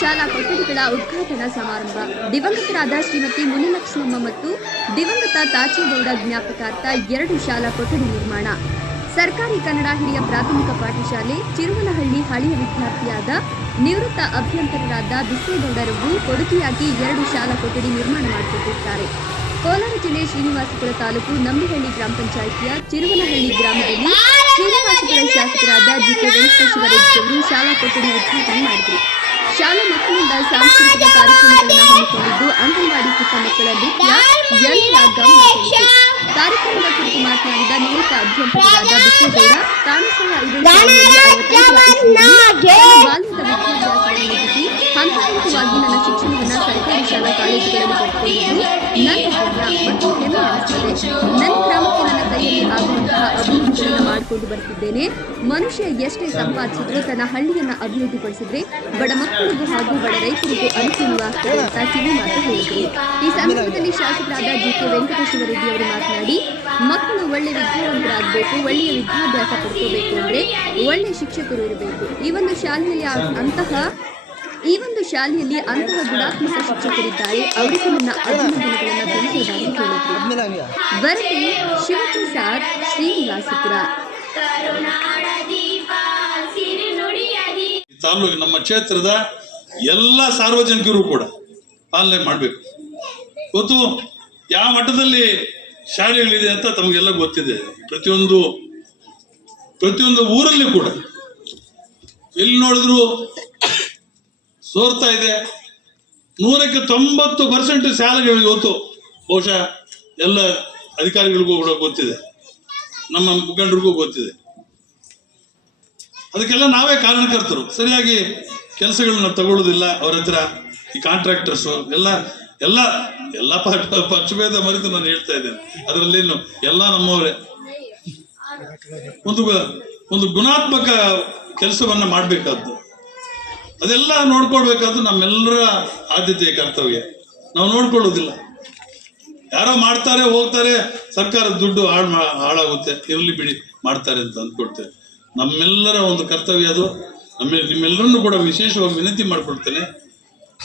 ಶಾಲಾ ಕೊಠಡಿಗಳ ಉದ್ಘಾಟನಾ ಸಮಾರಂಭ. ದಿವಂಗತರಾದ ಶ್ರೀಮತಿ ಮುನಿಲಕ್ಷ್ಮಮ್ಮ ಮತ್ತು ದಿವಂಗತ ತಾಚೇಗೌಡ ಜ್ಞಾಪಕಾರ್ಥ 2 ಶಾಲಾ ಕೊಠಡಿ ನಿರ್ಮಾಣ. ಸರ್ಕಾರಿ ಕನ್ನಡ ಹಿರಿಯ ಪ್ರಾಥಮಿಕ ಪಾಠಶಾಲೆ ಚಿರುವನಹಳ್ಳಿ ಹಳೆಯ ವಿದ್ಯಾರ್ಥಿಯಾದ ನಿವೃತ್ತ ಅಭಿಯಂತರರಾದ ಬಿಸ್ಸೇಗೌಡರವರು ಕೊಡುಗೆಯಾಗಿ 2 ಶಾಲಾ ಕೊಠಡಿ ನಿರ್ಮಾಣ ಮಾಡಿಕೊಟ್ಟಿದ್ದಾರೆ. ಕೋಲಾರ ಜಿಲ್ಲೆ ಶ್ರೀನಿವಾಸಪುರ ತಾಲೂಕು ನಂಬಿಹಳ್ಳಿ ಗ್ರಾಮ ಪಂಚಾಯಿತಿಯ ಚಿರುವನಹಳ್ಳಿ ಗ್ರಾಮದಲ್ಲಿ ಶ್ರೀನಿವಾಸಪುರ ಶಾಸಕರಾದ ಜಿಕೆ ವೆಂಕಟೇಶ್ವರರೆಡ್ಡಿ ಅವರು ಶಾಲಾ ಕೊಠಡಿ ಉದ್ಘಾಟನೆ ಮಾಡಿದರು. ಶಾಲಾ ಮಕ್ಕಳಿಂದ ಸಾಂಸ್ಕೃತಿಕ ಕಾರ್ಯಕ್ರಮಗಳನ್ನು ಹಮ್ಮಿಕೊಂಡಿದ್ದು ಅಂಗನವಾಡಿ ಪುಟ್ಟ ಮಕ್ಕಳ ನೃತ್ಯ ಎಲ್ಲರ ಗಮನ ಸೆಳೆಯಿತು. ಕಾರ್ಯಕ್ರಮದ ಕುರಿತು ಮಾತನಾಡಿದ ನಿವೃತ್ತ ಅಭಿಯಂತರರಾದ ಬಿಸ್ಸೇಗೌಡ, ತಾನೂಕಿನ 5 ಬಾಲ್ಯದ ವಿದ್ಯಾಭ್ಯಾಸವನ್ನು ಮುಗಿಸಿ ಹಂತ-ಹಂತವಾಗಿ ನನ್ನ ಶಿಕ್ಷಣವನ್ನು ಸರ್ಕಾರಿ ಶಾಲಾ ಕಾಲೇಜುಗಳಲ್ಲಿ ಪಡೆದುಕೊಂಡಿದ್ದು ನನ್ನ ಪುಣ್ಯ ಮತ್ತು ಹೆಮ್ಮೆ ಅನಿಸುತ್ತದೆ. ನನ್ನ ಗ್ರಾಮಕ್ಕೆ ನನ್ನ ಕೈಯಲ್ಲಿ ಆಗುವಂತಹ ಅಭಿವೃದ್ಧಿಗಳನ್ನು ಮಾಡಿಕೊಂಡು ಬರುತ್ತಿದ್ದೇನೆ. ಮನುಷ್ಯ ಎಷ್ಟೇ ಸಂಪಾದಿಸಿದ್ರೂ ತನ್ನ ಹಳ್ಳಿಯನ್ನು ಅಭಿವೃದ್ಧಿಪಡಿಸಿದ್ರೆ ಬಡ ಮಕ್ಕಳಿಗೂ ಹಾಗೂ ಬಡ ರೈತರಿಗೂ ಅನುಕೂಲವಾಗುತ್ತದೆ ಅಂತ ಕಿವಿ ಮಾತು ಹೇಳಿದರು. ಈ ಸಂದರ್ಭದಲ್ಲಿ ಶಾಸಕರಾದ ಜಿಕೆ ವೆಂಕಟೇಶ್ವರರೆಡ್ಡಿ ಅವರು ಮಾತನಾಡಿ, ಮಕ್ಕಳು ಒಳ್ಳೆ ವಿದ್ಯಾವಂತರಾಗಬೇಕು, ಒಳ್ಳೆಯ ವಿದ್ಯಾಭ್ಯಾಸ ಪಡ್ಕೋಬೇಕು ಅಂದ್ರೆ ಒಳ್ಳೆ ಶಿಕ್ಷಕರು ಇರಬೇಕು. ಈ ಒಂದು ಶಾಲೆಯಲ್ಲಿ ಅಂತಹ ಗುಣಾತ್ಮಕ ಶಿಕ್ಷಕರಿದ್ದಾರೆ. ಅವರಿಗೆ ನನ್ನ ಅಭಿನಂದನೆಗಳನ್ನು ತಿಳಿಸುವುದಾಗಿ ಹೇಳಿದರು. ವರದಿ ಶಿವಪ್ರಸಾದ್, ಶ್ರೀನಿವಾಸಪುರ. ತಾಲೂಕು ನಮ್ಮ ಕ್ಷೇತ್ರದ ಎಲ್ಲ ಸಾರ್ವಜನಿಕರು ಕೂಡ ಪಾಲನೆ ಮಾಡಬೇಕು. ಗೊತ್ತು ಯಾವ ಮಟ್ಟದಲ್ಲಿ ಶಾಲೆಗಳಿದೆ ಅಂತ ತಮಗೆಲ್ಲ ಗೊತ್ತಿದೆ. ಪ್ರತಿಯೊಂದು ಊರಲ್ಲಿ ಕೂಡ ಎಲ್ಲಿ ನೋಡಿದ್ರು ಸೋರ್ತಾ ಇದೆ. 100ಕ್ಕೆ 90% ಶಾಲೆಗಳು ಇವತ್ತು ಬಹುಶಃ ಎಲ್ಲ ಅಧಿಕಾರಿಗಳಿಗೂ ಕೂಡ ಗೊತ್ತಿದೆ, ನಮ್ಮ ಮುಖಂಡರಿಗೂ ಗೊತ್ತಿದೆ. ಅದಕ್ಕೆಲ್ಲ ನಾವೇ ಕಾರಣಕರ್ತರು. ಸರಿಯಾಗಿ ಕೆಲಸಗಳನ್ನ ತಗೊಳ್ಳೋದಿಲ್ಲ ಅವ್ರ ಹತ್ರ. ಈ ಕಾಂಟ್ರಾಕ್ಟರ್ಸು ಎಲ್ಲ ಪಕ್ಷಭೇದ ಮರೆತು ನಾನು ಹೇಳ್ತಾ ಇದ್ದೇನೆ. ಅದರಲ್ಲೇನು ಎಲ್ಲ ನಮ್ಮವರೇ. ಒಂದು ಗುಣಾತ್ಮಕ ಕೆಲಸವನ್ನ ಮಾಡಬೇಕಾದ್ದು, ಅದೆಲ್ಲ ನೋಡ್ಕೊಳ್ಬೇಕಾದ್ದು ನಮ್ಮೆಲ್ಲರ ಆದ್ಯತೆಯ ಕರ್ತವ್ಯ. ನಾವು ನೋಡ್ಕೊಳ್ಳೋದಿಲ್ಲ. ಯಾರೋ ಮಾಡ್ತಾರೆ, ಹೋಗ್ತಾರೆ, ಸರ್ಕಾರದ ದುಡ್ಡು ಹಾಳಾಗುತ್ತೆ, ಇರಲಿ ಬಿಡಿ ಮಾಡ್ತಾರೆ ಅಂತ ಅಂದ್ಕೊಡ್ತೇವೆ. ನಮ್ಮೆಲ್ಲರ ಒಂದು ಕರ್ತವ್ಯ ಅದು. ನಿಮ್ಮೆಲ್ಲರನ್ನು ಕೂಡ ವಿಶೇಷವಾಗಿ ವಿನಂತಿ ಮಾಡ್ಕೊಡ್ತೇನೆ,